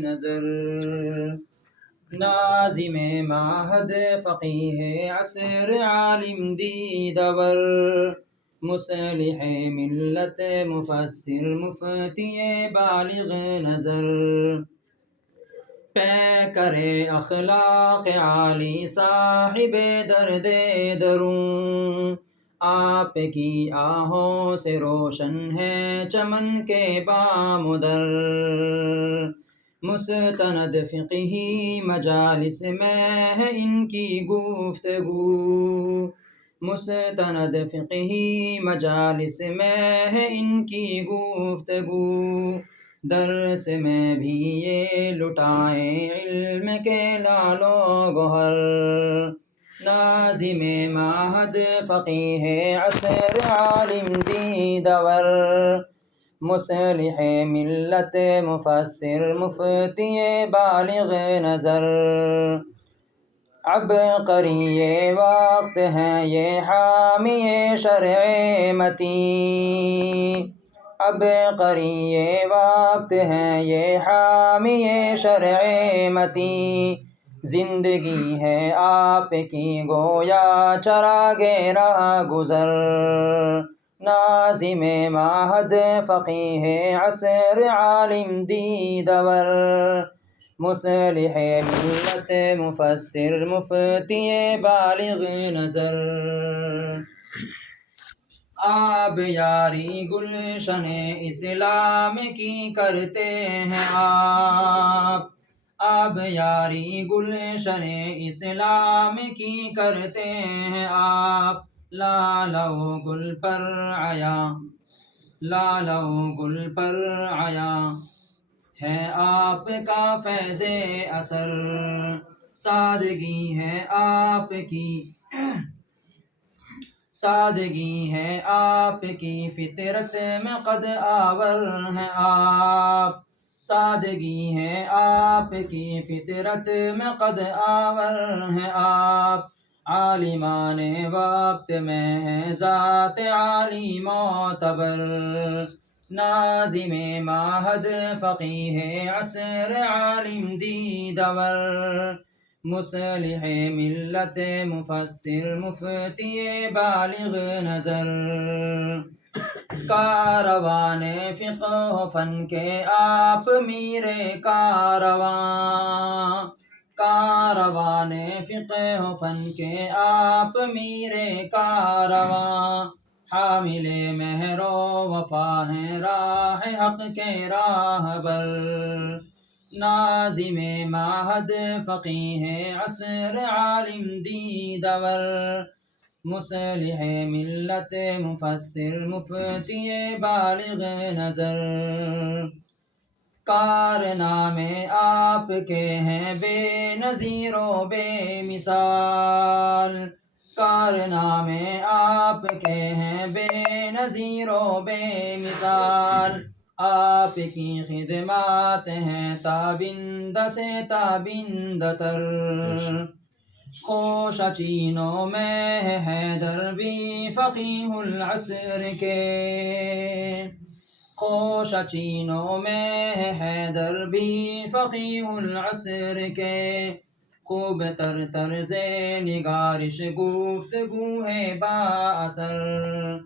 نظر ناظم معہد فقیہ عصر عالم دیدور مصلح ملت مفسر مفتی بالغ نظر پیکر اخلاق عالی صاحب درد دروں آپ کی آہوں سے روشن ہے چمن کے بامدر مستند فقہی مجالس میں ہے ان کی گفتگو مستند فقہی مجالس میں ہے ان کی گفتگو درس میں بھی یہ لٹائیں علم کے لال و گوہر ناظم معہد فقیہ عصر عالم دیدور مصلح ملت مفسر مفتی بالغ نظر عبقری یہ وقت ہے یہ حامی شرع متین عبقری یہ وقت ہے یہ حامی شرع متین زندگی ہے آپ کی گویا چراغ راہ گزر ناظم معہد فقیہ عصر عالم دیدور مصلح ملت مفسر مفتی بالغ نظر آپ یاری گلشن اسلام کی کرتے ہیں آپ یاری گلشن اسلام کی کرتے ہیں آپ لالو گل پر آیا ہے آپ کا فیض اثر سادگی ہے آپ کی فطرت میں قد آور ہیں آپ سادگی ہے آپ کی فطرت میں قد آور ہیں آپ عالمان وقت میں ہے ذات عالی معتبر ناظم معہد فقیہ عصر عالم دیدور مصلح ملت مفسر مفتی بالغ نظر کاروان فقہ و فن کے آپ میرے کاروان فقہ و فن کے آپ میرے کارواں حامل مہر و وفا ہیں راہ حق کے راہبر ناظم معہد فقیہ عصر عالم دیدور مصلح ملت مفسر مفتی بالغ نظر کارنامے آپ کے ہیں بے نظیر و بے مثال کارنامے آپ کے ہیں بے نظیر و بے مثال آپ کی خدمات ہیں تابندہ سے تابندہ تر خوش چینوں میں ہے حیدر بھی فقیہ العصر کے خوش چینوں میں ہے حیدر بھی فقیہ العصر کے خوب تر طرز نگارش گفتگو ہے با اثر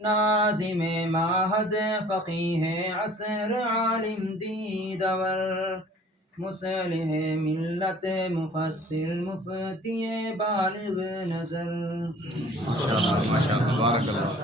ناظم معہد فقیہ عصر عالم دیدور مصلح ملت مفسر مفتی بالغ نظر